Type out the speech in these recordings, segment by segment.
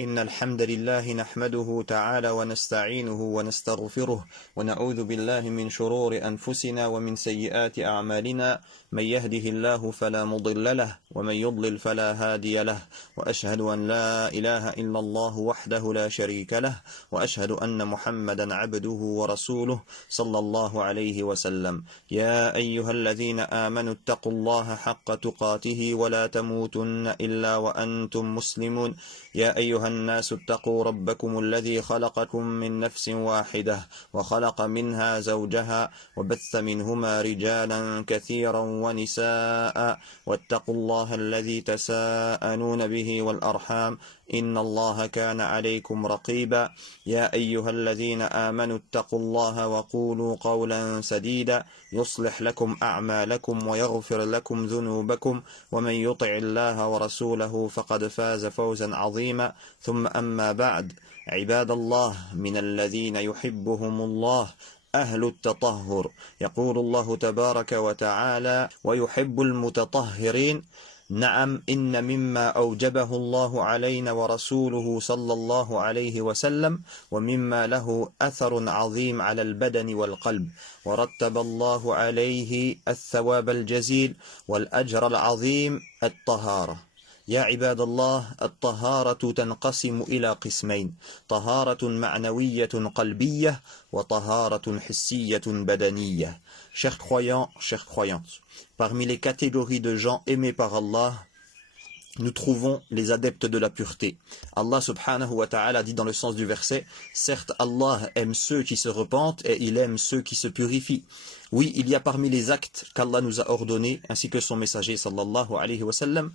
إن الحمد لله نحمده تعالى ونستعينه ونستغفره ونعوذ بالله من شرور أنفسنا ومن سيئات أعمالنا. من يهده الله فلا مضل له ومن يضلل فلا هادي له، وأشهد أن لا إله إلا الله وحده لا شريك له، وأشهد أن محمدا عبده ورسوله صلى الله عليه وسلم. يا أيها الذين آمنوا اتقوا الله حق تقاته ولا تموتن إلا وأنتم مسلمون. يا أيها الناس اتقوا ربكم الذي خلقكم من نفس واحدة وخلق منها زوجها وبث منهما رجالا كثيرا ونساء، واتقوا الله الذي تساءلون به والأرحام إن الله كان عليكم رقيبا. يا أيها الذين آمنوا اتقوا الله وقولوا قولا سديدا يصلح لكم أعمالكم ويغفر لكم ذنوبكم، ومن يطع الله ورسوله فقد فاز فوزا عظيما. ثم أما بعد، عباد الله، من الذين يحبهم الله أهل التطهر. يقول الله تبارك وتعالى: ويحب المتطهرين. نعم، إن مما أوجبه الله علينا ورسوله صلى الله عليه وسلم، ومما له أثر عظيم على البدن والقلب، ورتب الله عليه الثواب الجزيل والأجر العظيم: الطهارة. يا عباد الله، الطهارة تنقسم إلى قسمين: طهارة معنوية قلبية وطهارة حسية بدنية. Chers croyants, chères croyantes, parmi les catégories de gens aimés par Allah, nous trouvons les adeptes de la pureté. Allah subhanahu wa ta'ala dit dans le sens du verset: certes, Allah aime ceux qui se repentent et il aime ceux qui se purifient. Oui, il y a parmi les actes qu'Allah nous a ordonnés, ainsi que son messager sallallahu alayhi wa sallam,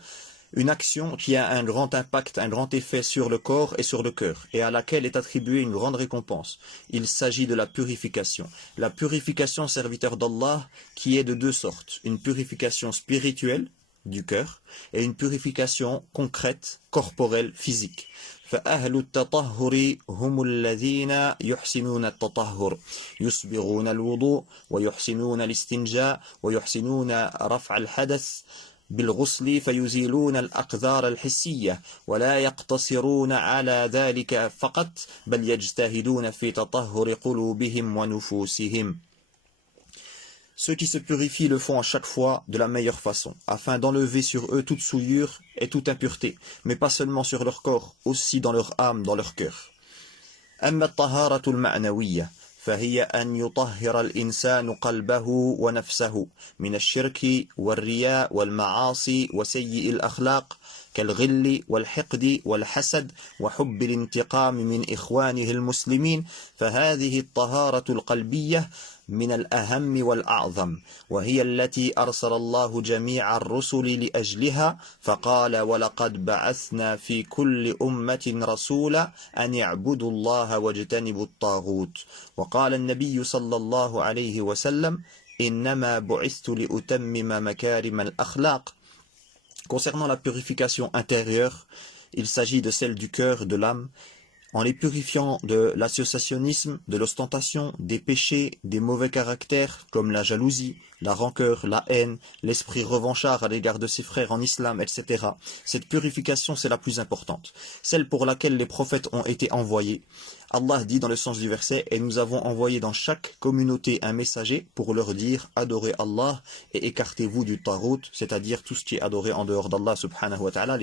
une action qui a un grand impact, un grand effet sur le corps et sur le cœur, et à laquelle est attribuée une grande récompense. Il s'agit de la purification. La purification, serviteur d'Allah, qui est de deux sortes: une purification spirituelle du cœur et une purification concrète, corporelle, physique. فأهل التطهر هم الذين يحسنون التطهر يسبغون الوضوء ويحسنون الاستنجاء ويحسنون رفع الحدث بالغسل فيزيلون الأقذار الحسية، ولا يقتصرون على ذلك فقط، بل يجتهدون في تطهر قلوبهم ونفوسهم. Ceux qui se purifient le font à chaque fois de la meilleure façon, afin d'enlever sur eux toute souillure et toute impureté, mais pas seulement sur leur corps, aussi dans leur âme, dans leur cœur. أما الطهارة المعنوية فهي أن يطهر الإنسان قلبه ونفسه من الشرك والرياء والمعاصي وسيء الأخلاق كالغل والحقد والحسد وحب الانتقام من إخوانه المسلمين. فهذه الطهارة القلبية من الأهم والأعظم، وهي التي أرسل الله جميع الرسل لأجلها، فقال: ولقد بعثنا في كل أمة رسولا أن يعبدوا الله واجتنبوا الطاغوت. وقال النبي صلى الله عليه وسلم: إنما بعثت لأتمم مكارم الأخلاق. Concernant la purification intérieure, il s'agit de celle du cœur, de l'âme, en les purifiant de l'associationnisme, de l'ostentation, des péchés, des mauvais caractères comme la jalousie, la rancœur, la haine, l'esprit revanchard à l'égard de ses frères en islam, etc. Cette purification, c'est la plus importante, celle pour laquelle les prophètes ont été envoyés. Allah dit dans le sens du verset: et nous avons envoyé dans chaque communauté un messager pour leur dire: adorez Allah et écartez-vous du tarout, c'est-à-dire tout ce qui est adoré en dehors d'Allah subhanahu wa ta'ala,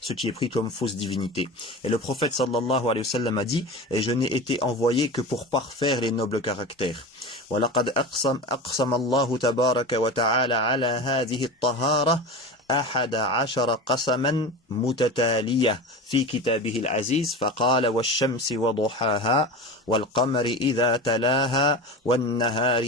ce qui est pris comme fausse divinité. Et le prophète sallallahu alayhi wa sallam a dit: et je n'ai été envoyé que pour parfaire les nobles caractères. وَلَقَدْ أَقْسَمَ اللَّهُ تَبَارَكَ وَتَعَالَى عَلَى هَذِهِ الطَّهَارَةِ 11 قسما متتالية في كتابه العزيز، فقال: والشمس وضحاها والقمر إذا تلاها والنهار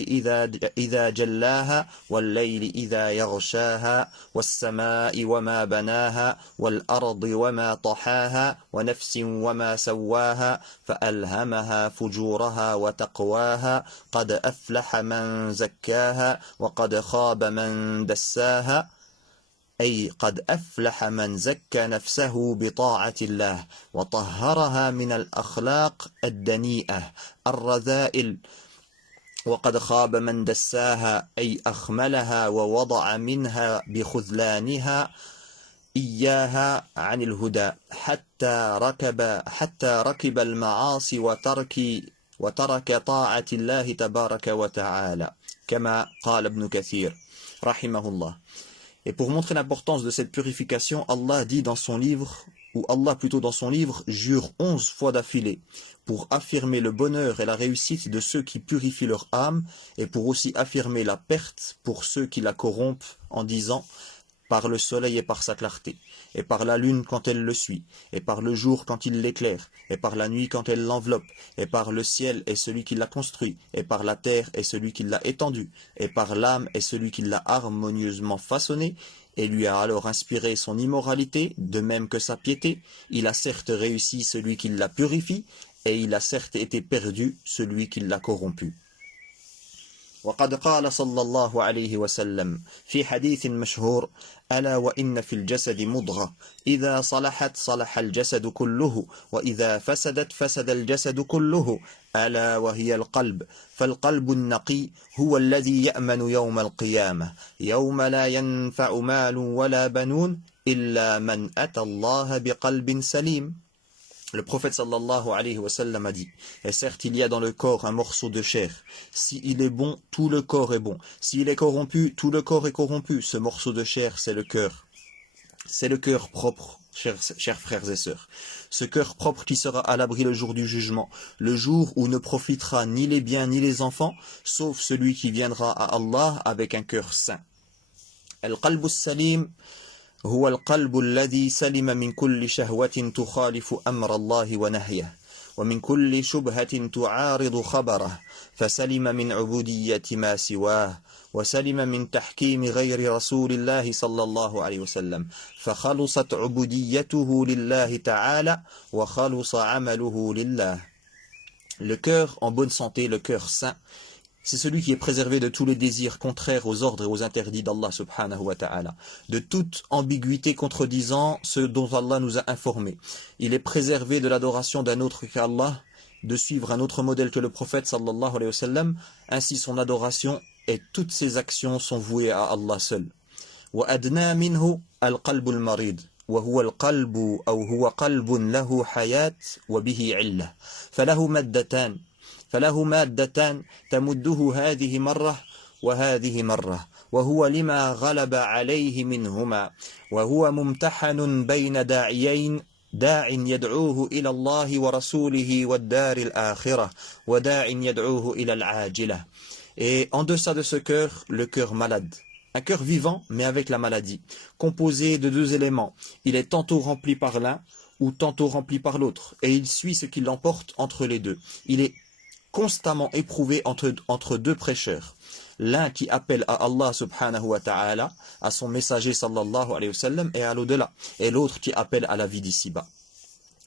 إذا جلاها والليل إذا يغشاها والسماء وما بناها والأرض وما طحاها ونفس وما سواها فألهمها فجورها وتقواها قد أفلح من زكاها وقد خاب من دساها. أي قد أفلح من زكى نفسه بطاعة الله وطهرها من الأخلاق الدنيئة الرذائل، وقد خاب من دساها أي أخملها ووضع منها بخذلانها إياها عن الهدى حتى ركب المعاصي وترك طاعة الله تبارك وتعالى كما قال ابن كثير رحمه الله. Et pour montrer l'importance de cette purification, Allah dit dans son livre, ou Allah plutôt dans son livre, jure 11 fois d'affilée pour affirmer le bonheur et la réussite de ceux qui purifient leur âme et pour aussi affirmer la perte pour ceux qui la corrompent en disant par le soleil et par sa clarté, et par la lune quand elle le suit, et par le jour quand il l'éclaire, et par la nuit quand elle l'enveloppe, et par le ciel et celui qui l'a construit, et par la terre et celui qui l'a étendue, et par l'âme et celui qui l'a harmonieusement façonné, et lui a alors inspiré son immoralité, de même que sa piété. Il a certes réussi celui qui la purifie, et il a certes été perdu celui qui l'a corrompu. وقد قال صلى الله عليه وسلم في حديث مشهور ألا وإن في الجسد مضغة إذا صلحت صلح الجسد كله وإذا فسدت فسد الجسد كله ألا وهي القلب فالقلب النقي هو الذي يأمن يوم القيامة يوم لا ينفع مال ولا بنون إلا من أتى الله بقلب سليم. Le prophète sallallahu alayhi wa sallam a dit, et certes il y a dans le corps un morceau de chair, s'il est bon, tout le corps est bon, s'il est corrompu, tout le corps est corrompu, ce morceau de chair c'est le cœur propre, chers frères et sœurs, ce cœur propre qui sera à l'abri le jour du jugement, le jour où ne profitera ni les biens ni les enfants, sauf celui qui viendra à Allah avec un cœur saint. Al-qalbu as-salim هو القلب الذي سلم من كل شهوة تخالف أمر الله ونهيه ومن كل شبهة تعارض خبره فسلم من عبودية ما سواه وسلم من تحكيم غير رسول الله صلى الله عليه وسلم فخلصت عبوديته لله تعالى وخلص عمله لله. Le cœur en bonne santé, le cœur saint, c'est celui qui est préservé de tous les désirs contraires aux ordres et aux interdits d'Allah subhanahu wa ta'ala, de toute ambiguïté contredisant ce dont Allah nous a informés. Il est préservé de l'adoration d'un autre qu'Allah, de suivre un autre modèle que le prophète sallallahu alayhi wa sallam, ainsi son adoration et toutes ses actions sont vouées à Allah seul. وَأَدْنَى مِنْهُ الْقَلْبُ الْمَرِيضُ وهو القلب أو هو قلب له حياة وبه علة فله مادتان تمده هذه مرة وهذه مرة وهو لما غلب عليه منهما وهو ممتحن بين داعيين داع يدعوه إلى الله ورسوله والدار الآخرة وداع يدعوه إلى العاجلة. Et en deçà de ce cœur, le cœur malade. Un cœur vivant, mais avec la maladie, composé de deux éléments. Il est tantôt rempli par l'un ou tantôt rempli par l'autre, et il suit ce qui l'emporte entre les deux. Il est constamment éprouvé entre deux prêcheurs. L'un qui appelle à Allah subhanahu wa ta'ala, à son messager sallallahu alayhi wa sallam et à l'au-delà. Et l'autre qui appelle à la vie d'ici-bas.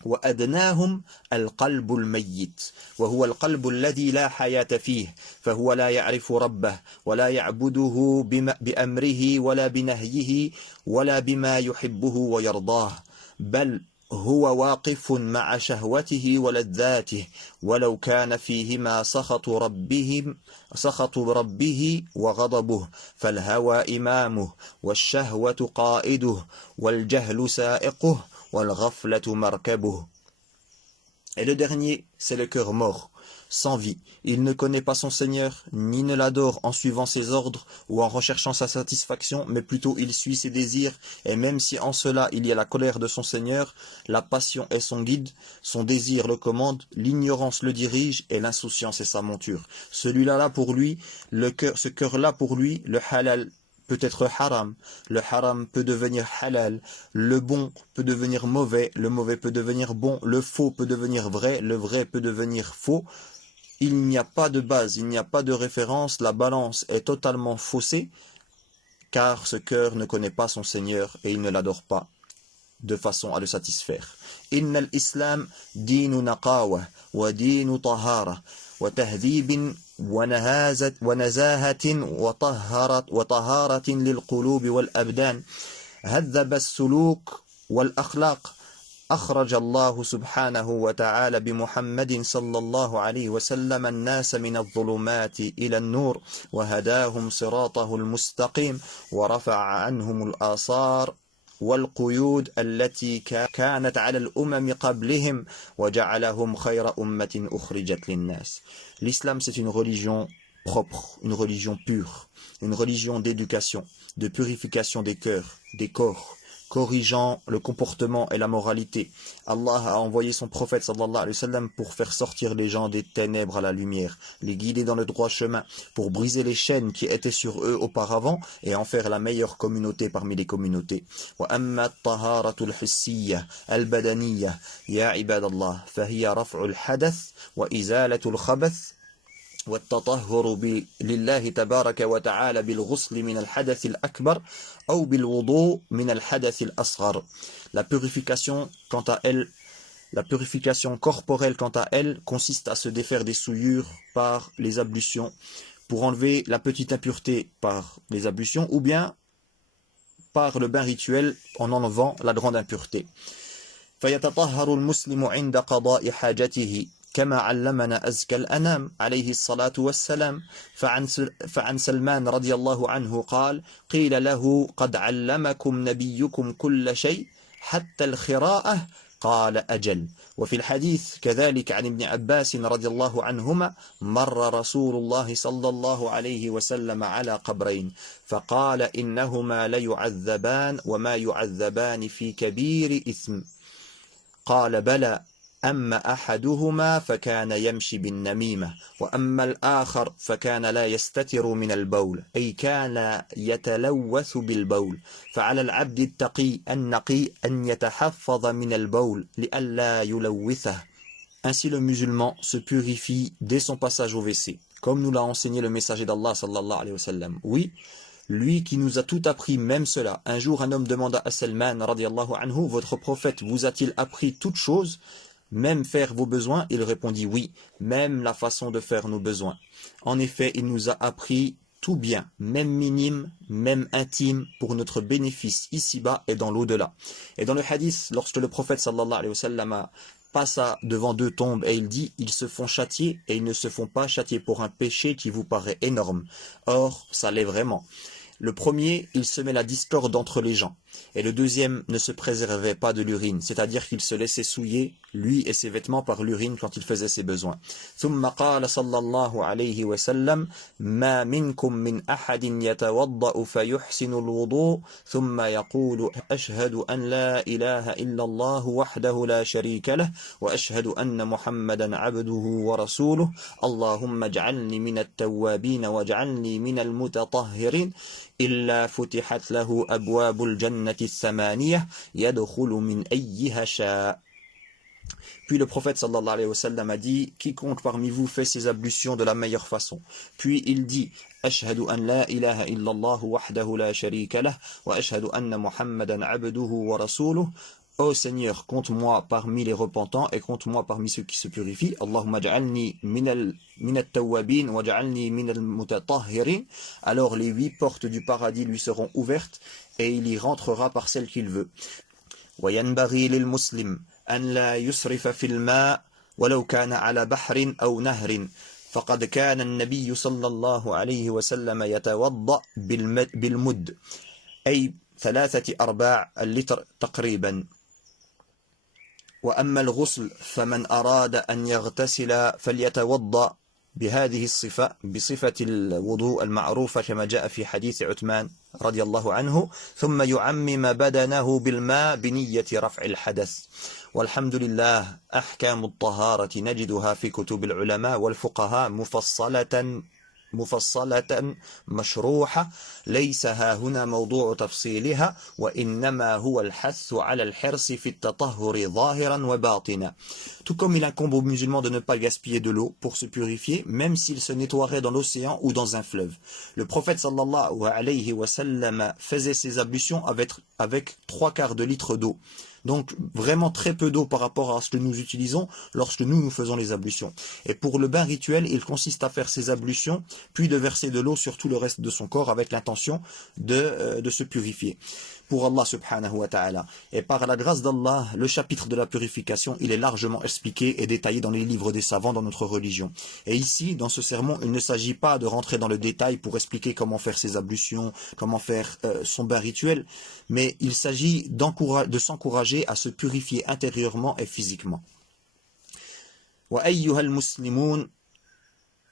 وأدناهم القلب الميت وهو القلب الذي لا حياة فيه فهو لا يعرف ربه ولا يعبده بأمره ولا بنهيه ولا بما يحبه ويرضاه بل هو واقف مع شهوته ولذاته ولو كان فيهما سخط ربه وغضبه فالهوى إمامه والشهوة قائده والجهل سائقه والغفلة مركبه. Et le dernier, c'est le cœur mort, sans vie. Il ne connaît pas son Seigneur, ni ne l'adore en suivant ses ordres ou en recherchant sa satisfaction, mais plutôt il suit ses désirs, et même si en cela il y a la colère de son Seigneur, la passion est son guide, son désir le commande, l'ignorance le dirige, et l'insouciance est sa monture. Celui-là pour lui, ce cœur-là pour lui, le halal peut être haram, le haram peut devenir halal, le bon peut devenir mauvais, le mauvais peut devenir bon, le faux peut devenir vrai, le vrai peut devenir faux. Il n'y a pas de base, il n'y a pas de référence, la balance est totalement faussée, car ce cœur ne connaît pas son Seigneur et il ne l'adore pas de façon à le satisfaire. Inna al-Islam dinu naqawa wa dinu tahara wa tahdhib ونزاهة وطهارة للقلوب والأبدان هذب السلوك والأخلاق أخرج الله سبحانه وتعالى بمحمد صلى الله عليه وسلم الناس من الظلمات إلى النور وهداهم صراطه المستقيم ورفع عنهم الآثار والقيود التي كانت على الأمم قبلهم وجعلهم خير أمة أخرجت للناس. L'islam, c'est une religion propre, une religion pure, une religion d'éducation, de purification des cœurs, des corps, corrigeant le comportement et la moralité. Allah a envoyé son prophète sallallahu alayhi wa sallam pour faire sortir les gens des ténèbres à la lumière, les guider dans le droit chemin, pour briser les chaînes qui étaient sur eux auparavant et en faire la meilleure communauté parmi les communautés. وَأَمَّا الطَّهَارَةُ الْحِسِّيَّةُ الْبَدَنِيَّةُ يَا عِبَادَ اللَّهِ فَهِيَ رَفْعُ الْحَدَثِ وَإِزَالَةُ الْخَبَثِ والتطهر لله تبارك وتعالى بالغسل من الحدث الأكبر أو بالوضوء من الحدث الأصغر. La purification, quant à elle, la purification corporelle, quant à elle, consiste à se défaire des souillures par les ablutions, pour enlever la petite impureté par les ablutions, ou bien par le bain rituel en enlevant la grande impureté. فيتطهر المسلم عند قضاء حاجته كما علمنا أزكى الأنام عليه الصلاة والسلام. فعن سلمان رضي الله عنه قال: قيل له: قد علمكم نبيكم كل شيء حتى الخراءة؟ قال: أجل. وفي الحديث كذلك عن ابن عباس رضي الله عنهما: مر رسول الله صلى الله عليه وسلم على قبرين فقال: إنهما ليعذبان وما يعذبان في كبير إثم. قال: بلى، أما أحدهما فكان يمشي بالنميمة وأما الآخر فكان لا يستتر من البول، أي كان يتلوث بالبول، فعلى العبد التقي النقي أن يتحفظ من البول لئلا يلوثه. Ainsi le musulman se purifie dès son passage au WC, comme nous l'a enseigné le messager d'Allah sallallahu alayhi wa sallam. Oui, lui qui nous a tout appris, même cela. Un jour un homme demanda à Salman radiallahu anhu: votre prophète vous a-t-il appris toute chose, même faire vos besoins? Il répondit: oui, même la façon de faire nos besoins. En effet, il nous a appris tout bien, même minime, même intime, pour notre bénéfice ici-bas et dans l'au-delà. Et dans le hadith, lorsque le prophète sallallahu alayhi wa sallam passa devant deux tombes et il dit: ils se font châtier et ils ne se font pas châtier pour un péché qui vous paraît énorme. Or, ça l'est vraiment. Le premier, il semait la discorde entre les gens. Et le deuxième ne se préservait pas de l'urine, c'est-à-dire qu'il se laissait souiller, lui et ses vêtements, par l'urine quand il faisait ses besoins. ثم قال صلى الله عليه وسلم: ما منكم من أحد يتوضأ فيحسن الوضوء ثم يقول: أشهد أن لا إله إلا الله وحده لا شريك له وأشهد أن محمدا عبده ورسوله اللهم اجعلني من التوابين واجعلني من المتطهرين إلا فتحت له أبواب الجنة الثمانية يدخل من أيها شاء. Puis le prophète sallallahu alayhi wa sallam a dit: quiconque parmi vous fait ses ablutions de la meilleure façon. Puis il dit: Ashhadu an la ilaha illallah wahdahu la sharika lah wa ashhadu anna Muhammadan abduhu wa rasuluh. Ô Seigneur, compte-moi parmi les repentants et compte-moi parmi ceux qui se purifient. Allahumma ja'alni minat tawwabin wa ja'alni minal mutatahhirin. Alors les 8 portes du paradis lui seront ouvertes et il y rentrera par celle qu'il veut. Wa yanbaghi lil muslim an la yusrifa fil ma' walau kana ala bahrin aw nahrin. فقد كان النبي صلى الله عليه وسلم يتوضأ بالمد أي 3/4 اللتر تقريبا. وأما الغسل فمن أراد أن يغتسل فليتوضأ بهذه الصفة، بصفة الوضوء المعروفة كما جاء في حديث عثمان رضي الله عنه، ثم يعمم بدنه بالماء بنية رفع الحدث. والحمد لله أحكام الطهارة نجدها في كتب العلماء والفقهاء مفصلة مشروحة، ليس ها هنا موضوع تفصيلها، وإنما هو الحث على الحرص في التطهر ظاهرا وباطنا. Tout comme il incombe aux musulmans de ne pas gaspiller de l'eau pour se purifier, même s'ils se nettoieraient dans l'océan ou dans un fleuve. Le prophète sallallahu alayhi wa sallam faisait ses ablutions avec 3/4 de litre d'eau. Donc vraiment très peu d'eau par rapport à ce que nous utilisons lorsque nous faisons les ablutions. Et pour le bain rituel, il consiste à faire ses ablutions, puis de verser de l'eau sur tout le reste de son corps avec l'intention de se purifier. pour Allah subhanahu wa ta'ala. Et par la grâce d'Allah, le chapitre de la purification, il est largement expliqué et détaillé dans les livres des savants dans notre religion. Et ici, dans ce sermon, il ne s'agit pas de rentrer dans le détail pour expliquer comment faire ses ablutions, comment faire son bain rituel, mais il s'agit de s'encourager à se purifier intérieurement et physiquement. وأيها المسلمون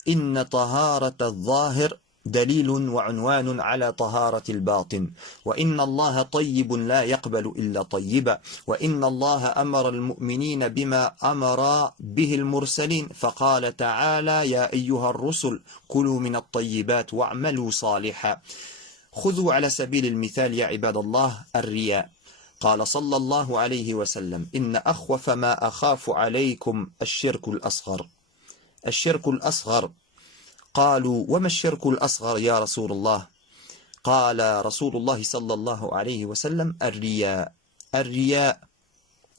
إن طهارة الظاهر دليل وعنوان على طهارة الباطن وإن الله طيب لا يقبل إلا طيبا وإن الله أمر المؤمنين بما أمر به المرسلين فقال تعالى يا أيها الرسل كلوا من الطيبات واعملوا صالحا خذوا على سبيل المثال يا عباد الله الرياء قال صلى الله عليه وسلم إن أخوف ما أخاف عليكم الشرك الأصغر الشرك الأصغر قالوا وما الشرك الأصغر يا رسول الله قال رسول الله صلى الله عليه وسلم الرياء الرياء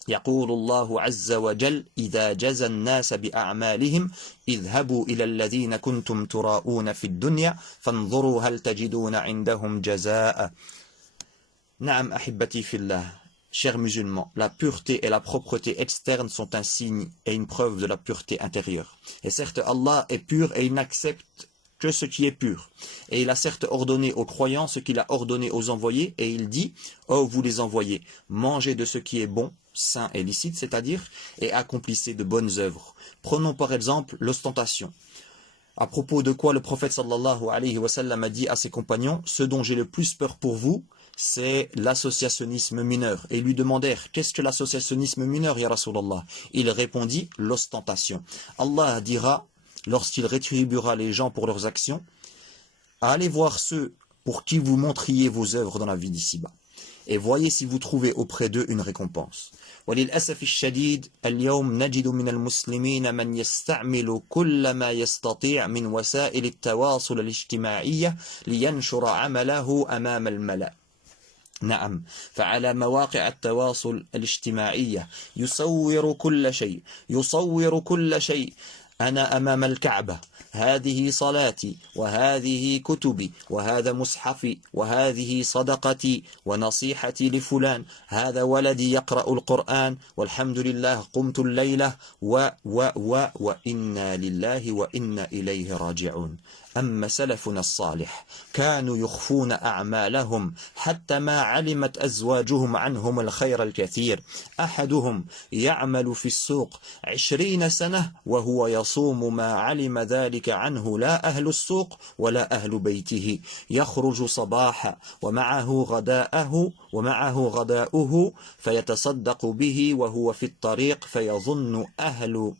يقول الله عز وجل إذا جزى الناس بأعمالهم اذهبوا إلى الذين كنتم تراءون في الدنيا فانظروا هل تجدون عندهم جزاء نعم أحبتي في الله Chers musulmans, la pureté et la propreté externe sont un signe et une preuve de la pureté intérieure. Et certes, Allah est pur et il n'accepte que ce qui est pur. Et il a certes ordonné aux croyants ce qu'il a ordonné aux envoyés, et il dit « Oh, vous les envoyés, mangez de ce qui est bon, sain et licite, c'est-à-dire, et accomplissez de bonnes œuvres. » Prenons par exemple l'ostentation. À propos de quoi le prophète sallallahu alayhi wa sallam a dit à ses compagnons « Ce dont j'ai le plus peur pour vous, c'est l'associationnisme mineur. » Et ils lui demandèrent « Qu'est-ce que l'associationnisme mineur, ya Rasulallah ?» Il répondit « L'ostentation. » Allah dira, lorsqu'il rétribuera les gens pour leurs actions, « Allez voir ceux pour qui vous montriez vos œuvres dans la vie d'ici-bas. Et voyez si vous trouvez auprès d'eux une récompense. » وللأسف الشديد اليوم نجد من المسلمين من يستعمل كل ما يستطيع من وسائل التواصل الاجتماعي لينشر عمله أمام الملأ. نعم فعلى مواقع التواصل الاجتماعي يصور كل شيء أنا أمام الكعبة هذه صلاتي وهذه كتبي وهذا مصحفي وهذه صدقتي ونصيحتي لفلان هذا ولدي يقرأ القرآن والحمد لله قمت الليلة وإنا لله وإنا إليه راجعون. أما سلفنا الصالح كانوا يخفون أعمالهم حتى ما علمت أزواجهم عنهم الخير الكثير. أحدهم يعمل في السوق 20 سنة وهو يصوم ما علم ذلك عنه لا أهل السوق ولا أهل بيته. يخرج صباحا ومعه غداؤه فيتصدق به وهو في الطريق فيظن أهل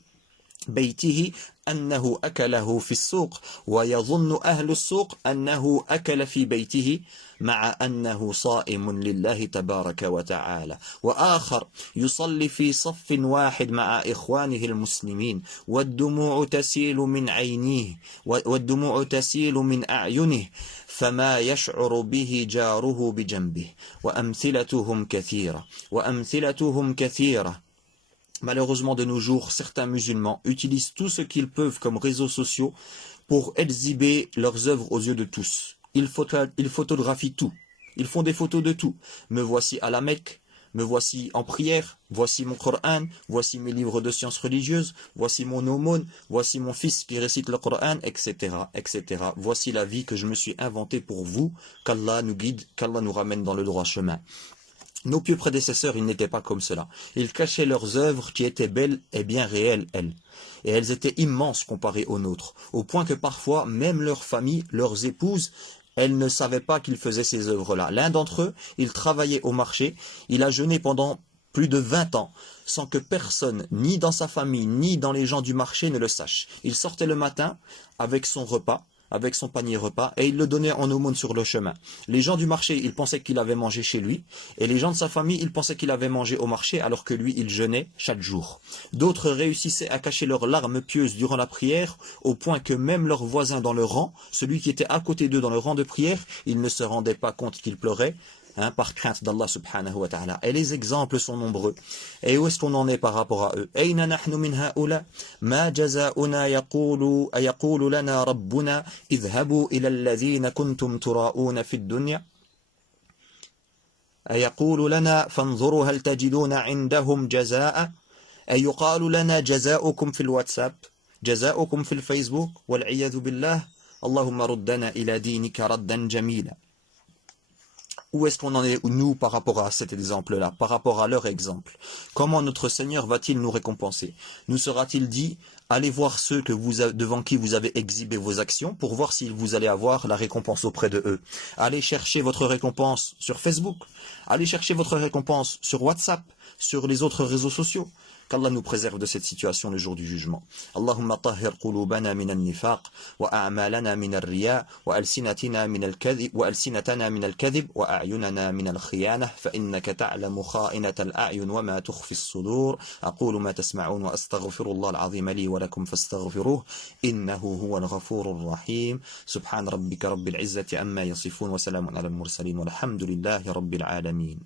بيته أنه أكله في السوق ويظن أهل السوق أنه أكل في بيته مع أنه صائم لله تبارك وتعالى. وآخر يصلي في صف واحد مع إخوانه المسلمين والدموع تسيل من أعينه فما يشعر به جاره بجنبه. وأمثلتهم كثيرة. Malheureusement, de nos jours, certains musulmans utilisent tout ce qu'ils peuvent comme réseaux sociaux pour exhiber leurs œuvres aux yeux de tous. Ils photographient tout. Ils font des photos de tout. Me voici à la Mecque, me voici en prière, voici mon Coran, voici mes livres de sciences religieuses, voici mon aumône, voici mon fils qui récite le Coran, etc., etc. Voici la vie que je me suis inventée pour vous, qu'Allah nous guide, qu'Allah nous ramène dans le droit chemin. Nos pieux prédécesseurs, ils n'étaient pas comme cela. Ils cachaient leurs œuvres qui étaient belles et bien réelles, elles. Et elles étaient immenses comparées aux nôtres, au point que parfois, même leurs familles, leurs épouses, elles ne savaient pas qu'ils faisaient ces œuvres-là. L'un d'entre eux, il travaillait au marché, il a jeûné pendant plus de 20 ans, sans que personne, ni dans sa famille, ni dans les gens du marché, ne le sache. Il sortait le matin avec son repas, avec son panier repas, et il le donnait en aumône sur le chemin. Les gens du marché, ils pensaient qu'il avait mangé chez lui, et les gens de sa famille, ils pensaient qu'il avait mangé au marché, alors que lui, il jeûnait chaque jour. D'autres réussissaient à cacher leurs larmes pieuses durant la prière, au point que même leur voisin dans le rang, celui qui était à côté d'eux dans le rang de prière, il ne se rendait pas compte qu'il pleurait, par crainte d'Allah subhanahu wa ta'ala. Et les exemples sont nombreux. Et où est-ce qu'on en est par rapport à eux? أين نحن من هؤلاء ما جزاؤنا يقول لنا ربنا اذهبوا إلى الذين كنتم تراءون في الدنيا. أيقول لنا فانظروا هل تجدون عندهم جزاء أي يقال لنا جزاؤكم في الواتساب جزاؤكم في الفيسبوك والعياذ بالله اللهم ردنا إلى دينك ردا جميلا. Où est-ce qu'on en est, nous, par rapport à cet exemple-là, par rapport à leur exemple? Comment notre Seigneur va-t-il nous récompenser? Nous sera-t-il dit, allez voir ceux devant qui vous avez exhibé vos actions pour voir si vous allez avoir la récompense auprès de eux. Allez chercher votre récompense sur Facebook. Allez chercher votre récompense sur WhatsApp, sur les autres réseaux sociaux. Qu'Allah nous préserve de cette situation le jour du jugement. Allahumma tahhir qulubana min al-nifaq wa a'malana min al-riya wa alsinatana min al-kadhib wa a'yunana min al-khiyanah fa innaka ta'lamu kha'inata al-a'yun wa ma tukhfi as-sudur. Aqulu ma tasma'un wa astaghfirullah al-'azim li wa lakum fastaghfiruhu innahu huwal ghafurur rahim. Subhan rabbika rabbil 'izzati amma yasifun wa salamun 'alal mursalin walhamdulillahi rabbil 'alamin.